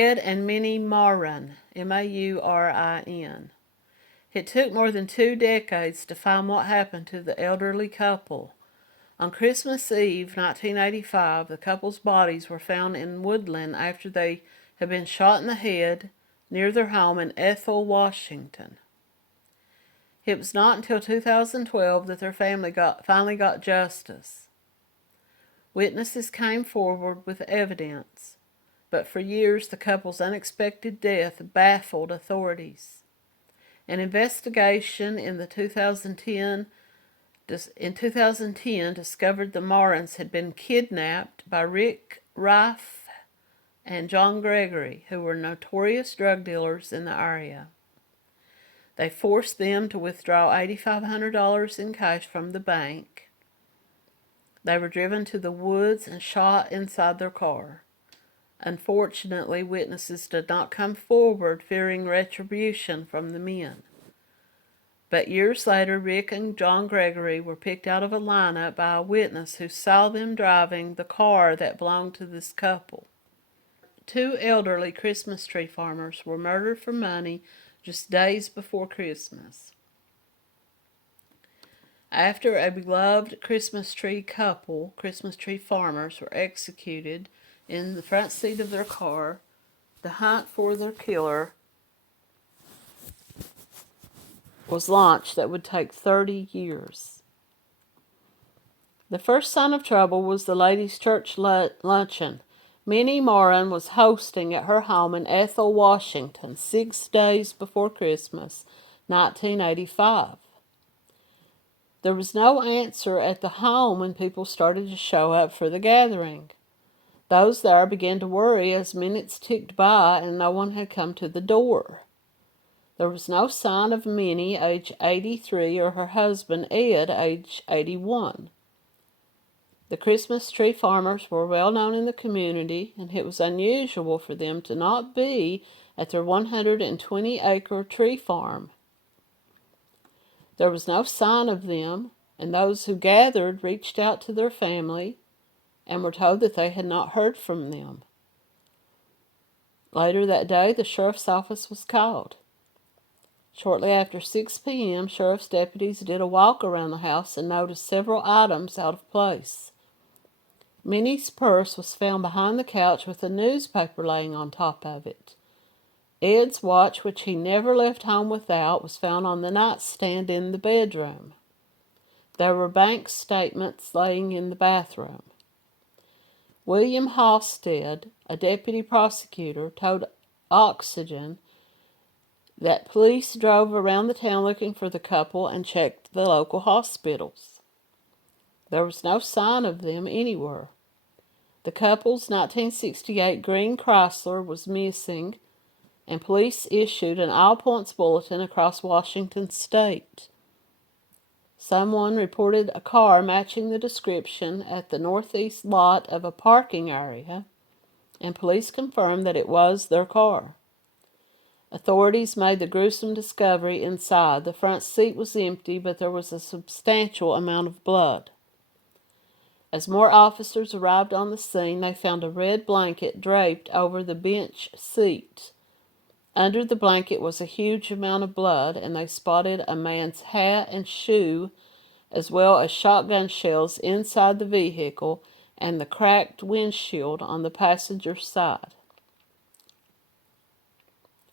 Ed and Minnie Maurin, Maurin. It took more than 2 decades to find what happened to the elderly couple. On Christmas Eve, 1985, the couple's bodies were found in woodland after they had been shot in the head near their home in Ethel, Washington. It was not until 2012 that their family finally got justice. Witnesses came forward with evidence, but for years the couple's unexpected death baffled authorities. An investigation in 2010 discovered the Maurins had been kidnapped by Rick Rife and John Gregory, who were notorious drug dealers in the area. They forced them to withdraw $8,500 in cash from the bank. They were driven to the woods and shot inside their car. Unfortunately, witnesses did not come forward, fearing retribution from the men. But years later, Rick and John Gregory were picked out of a lineup by a witness who saw them driving the car that belonged to this couple. 2 elderly Christmas tree farmers were murdered for money just days before Christmas. After a beloved Christmas tree couple, Christmas tree farmers, were executed in the front seat of their car, the hunt for their killer was launched that would take 30 years. The first sign of trouble was the ladies' church luncheon. Minnie Maurin was hosting at her home in Ethel, Washington, 6 days before Christmas, 1985. There was no answer at the home when people started to show up for the gathering. Those there began to worry as minutes ticked by and no one had come to the door. There was no sign of Minnie, age 83, or her husband, Ed, age 81. The Christmas tree farmers were well known in the community, and it was unusual for them to not be at their 120-acre tree farm. There was no sign of them, and those who gathered reached out to their family and were told that they had not heard from them. Later that day, the sheriff's office was called. Shortly after 6 p.m., sheriff's deputies did a walk around the house and noticed several items out of place. Minnie's purse was found behind the couch with a newspaper laying on top of it. Ed's watch, which he never left home without, was found on the nightstand in the bedroom. There were bank statements laying in the bathroom. William Halstead, a deputy prosecutor, told Oxygen that police drove around the town looking for the couple and checked the local hospitals. There was no sign of them anywhere. The couple's 1968 green Chrysler was missing, and police issued an all-points bulletin across Washington state. Someone reported a car matching the description at the northeast lot of a parking area, and police confirmed that it was their car. Authorities made the gruesome discovery inside. The front seat was empty, but there was a substantial amount of blood. As more officers arrived on the scene, they found a red blanket draped over the bench seat. Under the blanket was a huge amount of blood, and they spotted a man's hat and shoe, as well as shotgun shells inside the vehicle and the cracked windshield on the passenger side.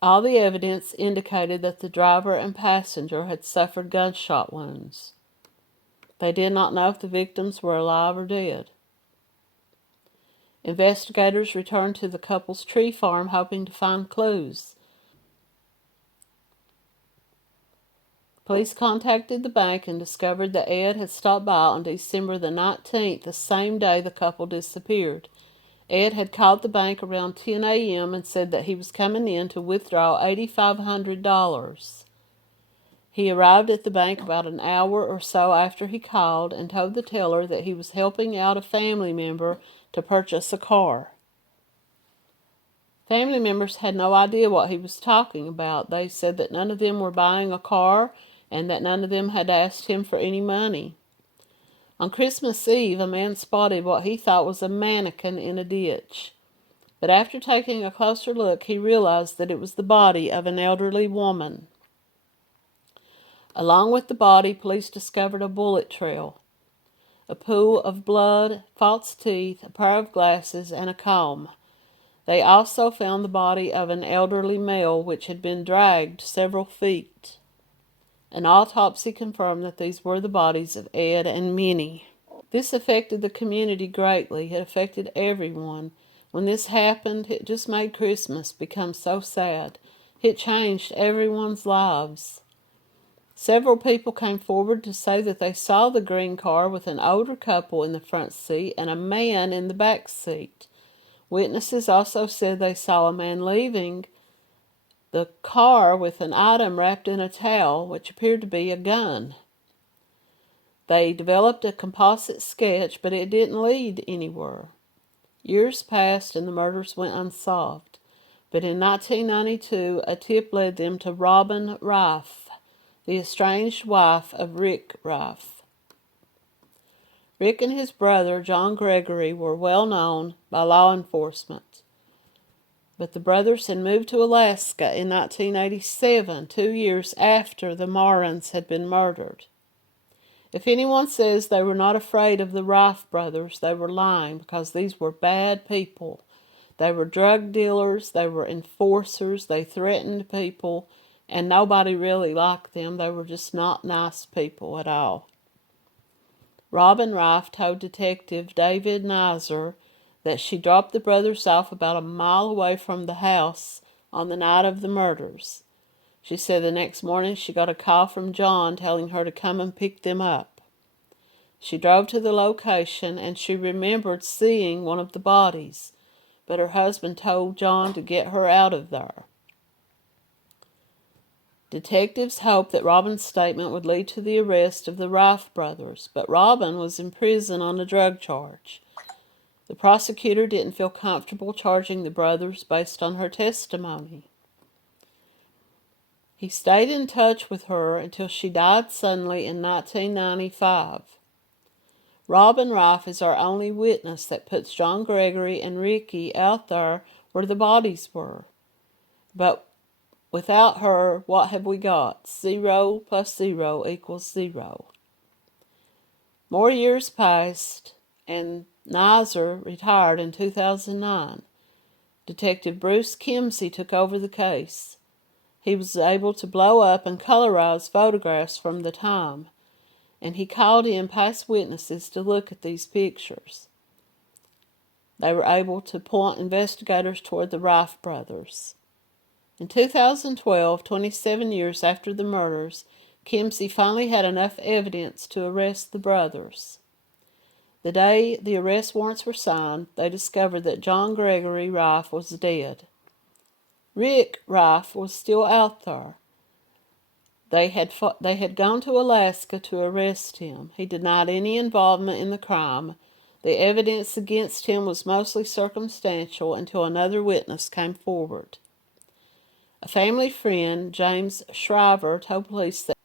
All the evidence indicated that the driver and passenger had suffered gunshot wounds. They did not know if the victims were alive or dead. Investigators returned to the couple's tree farm hoping to find clues. Police contacted the bank and discovered that Ed had stopped by on December the 19th, the same day the couple disappeared. Ed had called the bank around 10 a.m. and said that he was coming in to withdraw $8,500. He arrived at the bank about an hour or so after he called and told the teller that he was helping out a family member to purchase a car. Family members had no idea what he was talking about. They said that none of them were buying a car and that none of them had asked him for any money. On Christmas Eve, a man spotted what he thought was a mannequin in a ditch. But after taking a closer look, he realized that it was the body of an elderly woman. Along with the body, police discovered a bullet trail, a pool of blood, false teeth, a pair of glasses, and a comb. They also found the body of an elderly male which had been dragged several feet. An autopsy confirmed that these were the bodies of Ed and Minnie. This affected the community greatly. It affected everyone. When this happened, it just made Christmas become so sad. It changed everyone's lives. Several people came forward to say that they saw the green car with an older couple in the front seat and a man in the back seat. Witnesses also said they saw a man leaving the car with an item wrapped in a towel, which appeared to be a gun. They developed a composite sketch, but it didn't lead anywhere. Years passed and the murders went unsolved. But in 1992, a tip led them to Robin Rife, the estranged wife of Rick Rife. Rick and his brother, John Gregory, were well known by law enforcement. But the brothers had moved to Alaska in 1987, 2 years after the Maurins had been murdered. If anyone says they were not afraid of the Rife brothers, they were lying, because these were bad people. They were drug dealers, they were enforcers, they threatened people, and nobody really liked them. They were just not nice people at all. Robin Rife told Detective David Nizer that she dropped the brothers off about a mile away from the house on the night of the murders. She said the next morning she got a call from John telling her to come and pick them up. She drove to the location and she remembered seeing one of the bodies, but her husband told John to get her out of there. Detectives hoped that Robin's statement would lead to the arrest of the Rife brothers, but Robin was in prison on a drug charge. The prosecutor didn't feel comfortable charging the brothers based on her testimony. He stayed in touch with her until she died suddenly in 1995. Robin Rife is our only witness that puts John Gregory and Ricky out there where the bodies were. But without her, what have we got? 0 plus 0 equals 0. More years passed, and Nizer retired in 2009. Detective Bruce Kimsey took over the case. He was able to blow up and colorize photographs from the time, and he called in past witnesses to look at these pictures. They were able to point investigators toward the Rife brothers. In 2012, 27 years after the murders, Kimsey finally had enough evidence to arrest the brothers. The day the arrest warrants were signed, they discovered that John Gregory Rife was dead. Rick Rife was still out there. They had gone to Alaska to arrest him. He denied any involvement in the crime. The evidence against him was mostly circumstantial until another witness came forward. A family friend, James Shriver, told police that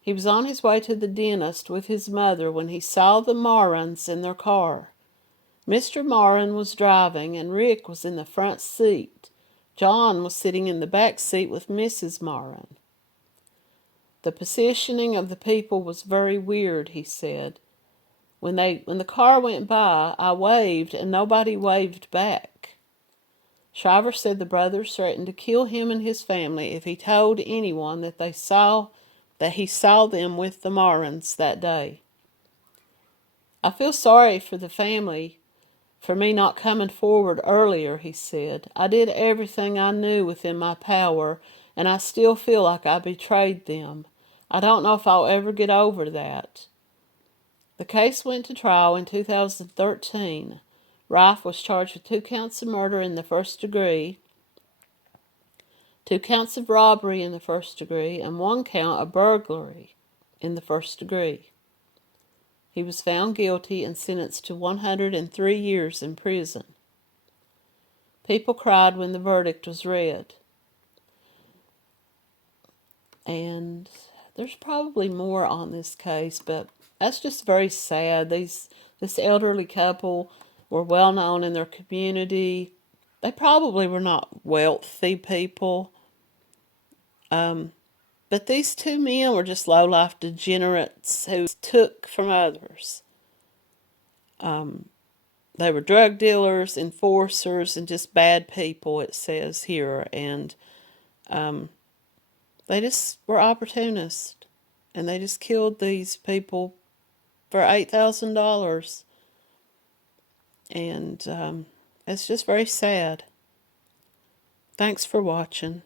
he was on his way to the dentist with his mother when he saw the Maurins in their car. Mr. Maurin was driving and Rick was in the front seat. John was sitting in the back seat with Mrs. Maurin. The positioning of the people was very weird, he said. When the car went by, I waved and nobody waved back. Shriver said the brothers threatened to kill him and his family if he told anyone that he saw them with the Maurins that day. I feel sorry for the family for me not coming forward earlier, he said. I did everything I knew within my power, and I still feel like I betrayed them. I don't know if I'll ever get over that. The case went to trial in 2013. Rife was charged with 2 counts of murder in the first degree, 2 counts of robbery in the first degree, and 1 count of burglary in the first degree. He was found guilty and sentenced to 103 years in prison. People cried when the verdict was read. And there's probably more on this case, but that's just very sad. This elderly couple were well known in their community. They probably were not wealthy people, but these two men were just low-life degenerates who took from others. They were drug dealers, enforcers, and just bad people, it says here. And they just were opportunists. And they just killed these people for $8,000. And it's just very sad. Thanks for watching.